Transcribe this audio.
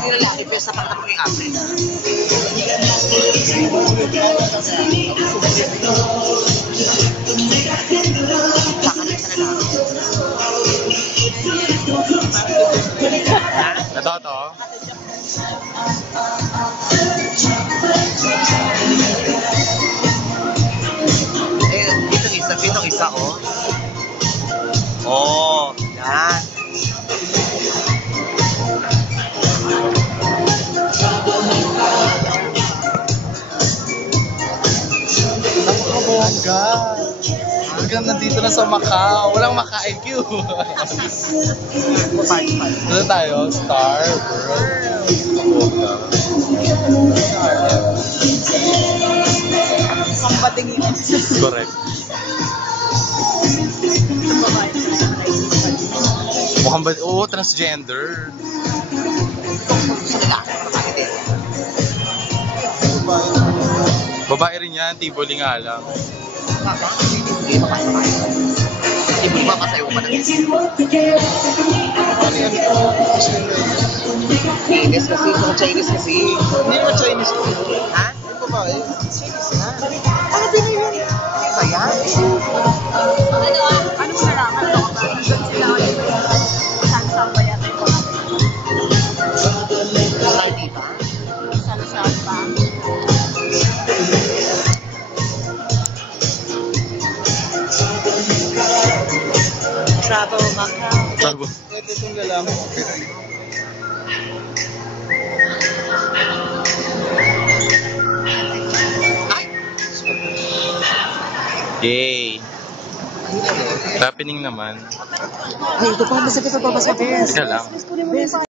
Yung lalaki, pero sa pakita mo kay April. Kakalit sa lalaki. Ito, ito. Itong isa, oh. Oh, yan. Napakabongga. Hanggang nandito na sa Macau. Walang Maka-IQ. Dito tayo, Star World. Napakabongga. Pampatingin. Correct. Mukhang ba? Oo, transgender. Sa lalaki, bakit eh? Babae rin yan, Tivoli nga lang. Hindi, mapasok. Ibig mapasayo pa ng Chinese kasi, kung Chinese kasi. Hindi naman Chinese ko. Ha? Yung babae. Chinese na. Ano binili yun? Ano ba yan? Ano mo nalaman? Ano ka ba? Doon sila ulit. Saan ba yata yung mga? Wala dito. Saan ba? Travel Macau. Tabo. Ito itong lalaki. Yay! Happening naman. Ay, ito pa. Basta kita pa. Teka lang.